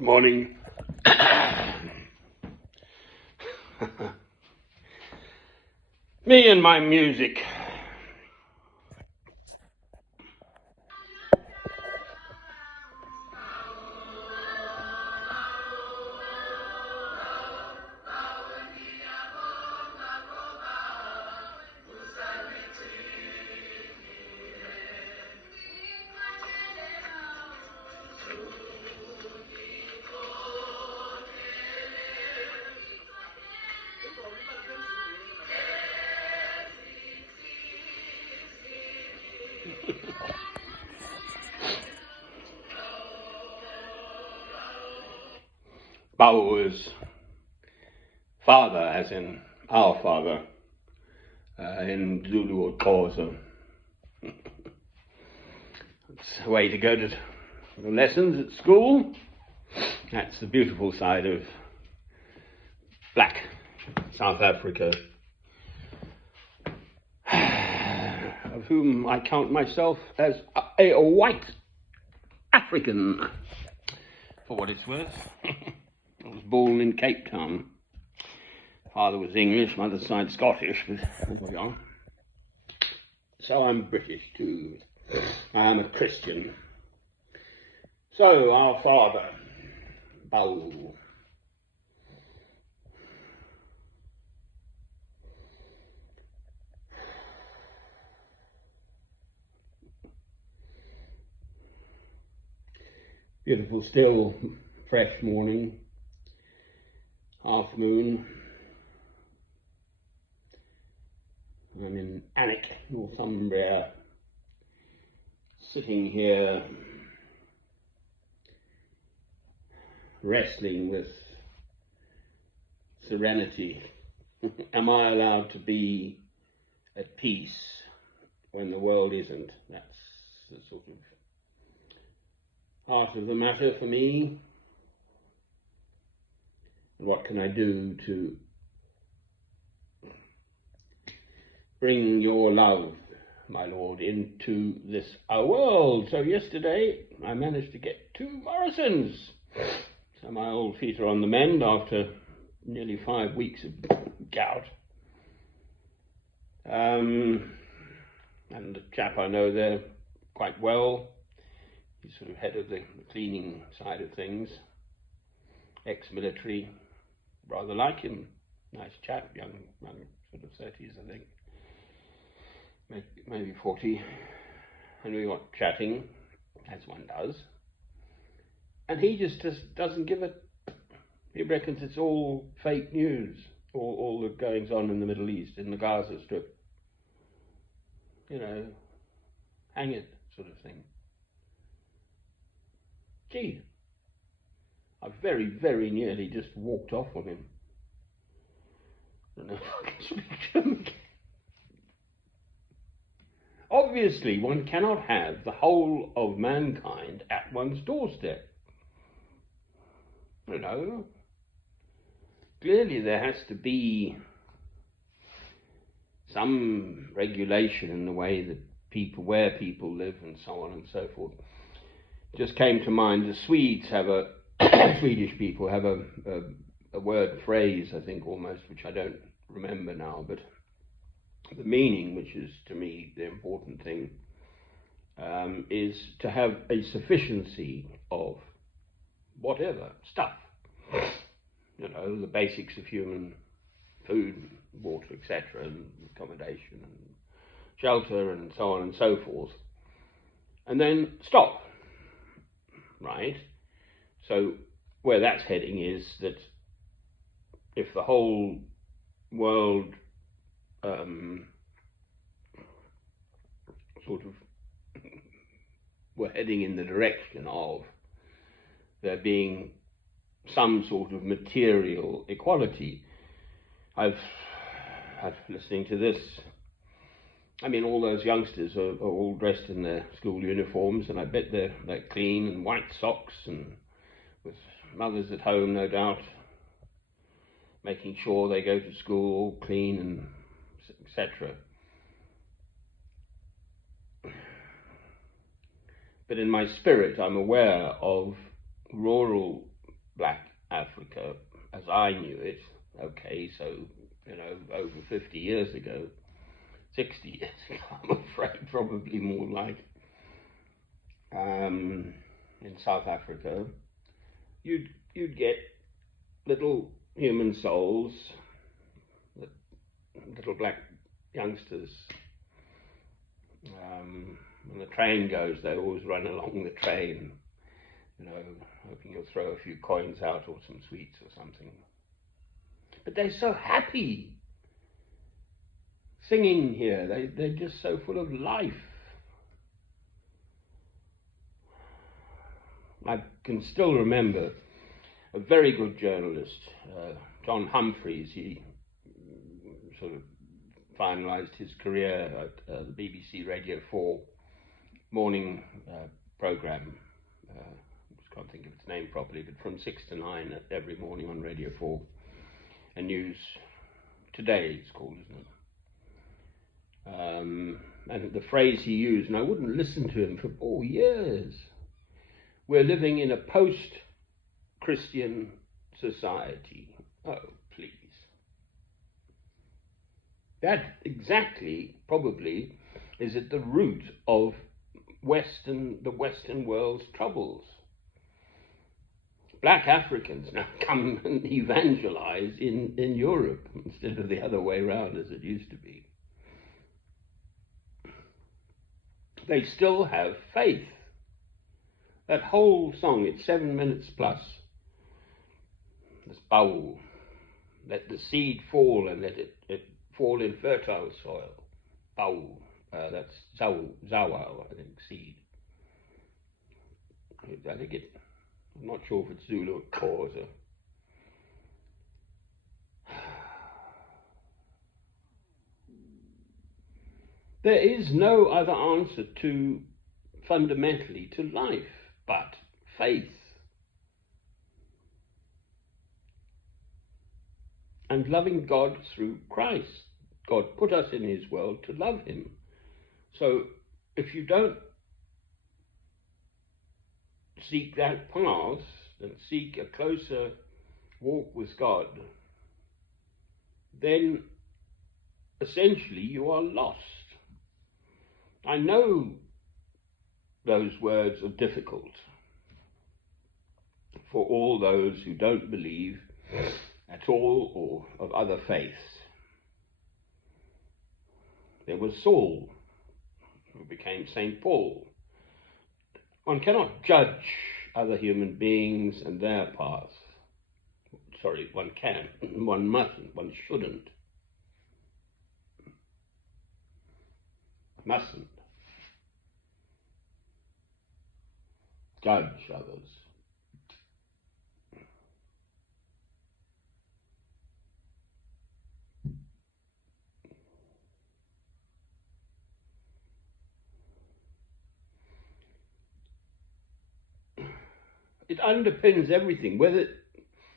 Good morning. Me and my music. Bao is father, as in our father, in Zulu or Xhosa. It's a way to go to lessons at school. That's the beautiful side of black South Africa, of whom I count myself as a white African, for what it's worth. I was born in Cape Town. Father was English, mother's side Scottish, but there we are. So I'm British too. I am a Christian. So our father, Bao. Beautiful, still, fresh morning, half moon. I'm in Alnwick, Northumbria, sitting here wrestling with serenity. Am I allowed to be at peace when the world isn't? That's the sort of heart of the matter for me. What can I do to bring your love, my Lord, into this our world? So yesterday I managed to get 2 Morrisons. So my old feet are on the mend after nearly 5 weeks of gout. And the chap I know there quite well, he's sort of head of the cleaning side of things, ex-military, rather like him, nice chap, young sort of 30s I think, maybe 40, and we got chatting, as one does, and he just doesn't give a, he reckons it's all fake news, all the goings on in the Middle East, in the Gaza Strip, you know, hang it sort of thing. Gee, I very, very nearly just walked off on him. I don't know if I can speak to him again. Obviously, one cannot have the whole of mankind at one's doorstep. You know, clearly there has to be some regulation in the way that where people live and so on and so forth. Just came to mind, the Swedes have Swedish people have a word, phrase, I think almost, which I don't remember now, but the meaning, which is to me the important thing, is to have a sufficiency of whatever stuff, you know, the basics of human food, water, etc., and accommodation and shelter and so on and so forth, and then stop, right? So where that's heading is that if the whole world sort of were heading in the direction of there being some sort of material equality, I've listening to this, I mean, all those youngsters are all dressed in their school uniforms, and I bet they're clean and white socks, and with mothers at home, no doubt, making sure they go to school all clean and etc. But in my spirit, I'm aware of rural black Africa as I knew it. Okay, so, over 50 years ago, 60 years ago, I'm afraid, probably more like, in South Africa, you'd get little human souls, little black youngsters. When the train goes, they always run along the train, hoping you'll throw a few coins out or some sweets or something. But they're so happy singing here. They're just so full of life. I can still remember a very good journalist, John Humphreys. He sort of finalised his career at the BBC Radio 4 morning programme. I can't think of its name properly, but from 6 to 9 every morning on Radio 4. And News Today it's called, isn't it? And the phrase he used, and I wouldn't listen to him for 4 years, we're living in a post-Christian society. Oh, please. That exactly, probably, is at the root of the Western world's troubles. Black Africans now come and evangelize in Europe instead of the other way around as it used to be. They still have faith. That whole song, it's 7 minutes plus. This Bawu, let the seed fall and let it fall in fertile soil. Bawu, that's Zawa, I think, seed. I think I'm not sure if it's Zulu or Xhosa. There is no other answer fundamentally to life but faith. And loving God through Christ. God put us in his world to love him. So if you don't seek that path and seek a closer walk with God, then essentially you are lost. I know those words are difficult for all those who don't believe at all or of other faiths. There was Saul, who became St. Paul. One cannot judge other human beings and their paths. Sorry, one can. One mustn't. One shouldn't. Mustn't judge others. It underpins everything, whether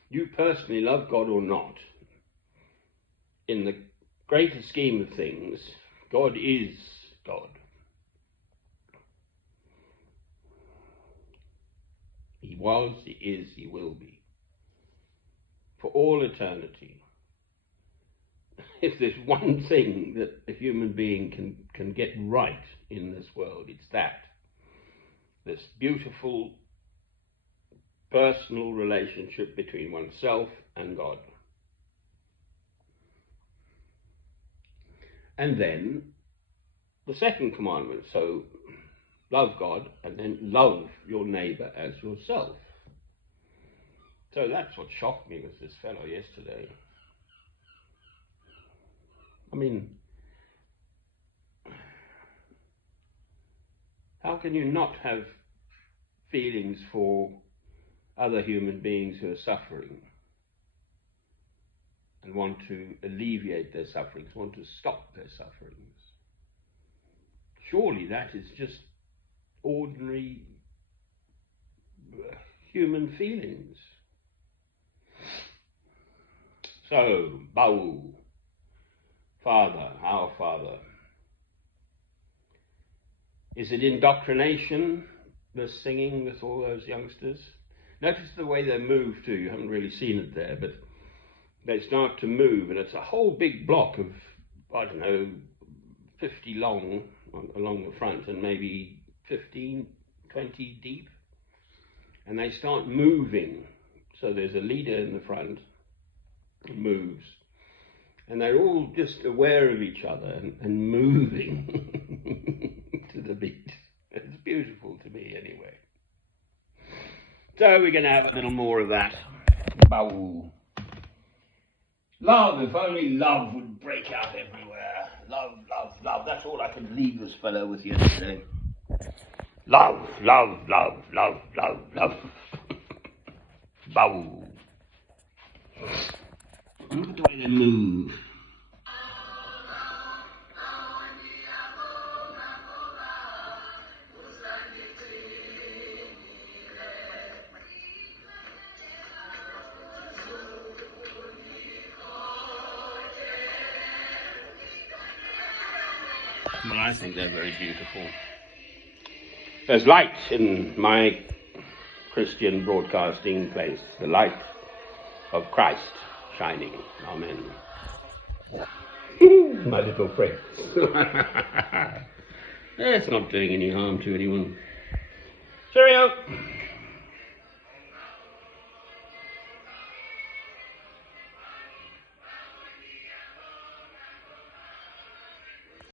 you personally love God or not. In the greater scheme of things, God is God. He was, he is, he will be. For all eternity. If there's one thing that a human being can get right in this world, it's that. This beautiful personal relationship between oneself and God. And then the second commandment, so love God and then love your neighbour as yourself. So that's what shocked me with this fellow yesterday. I mean, how can you not have feelings for other human beings who are suffering and want to alleviate their sufferings, want to stop their sufferings? Surely that is just ordinary human feelings. So, Bawu, Father, our Father. Is it indoctrination, the singing with all those youngsters? Notice the way they move too. You haven't really seen it there, but they start to move, and it's a whole big block of, I don't know, 50 long along the front and maybe 15, 20 deep. And they start moving. So there's a leader in the front who moves. And they're all just aware of each other and moving to the beat. It's beautiful to me anyway. So we're going to have a little more of that. Bow. Love, if only love would break out everywhere. Love, love, love. That's all I can leave this fellow with you today. Love, love, love, love, love, love. Bow. Look at the way they move. Well, I think they're very beautiful. There's light in my Christian broadcasting place, the light of Christ shining. Amen. My little friend. It's not doing any harm to anyone. Cheerio.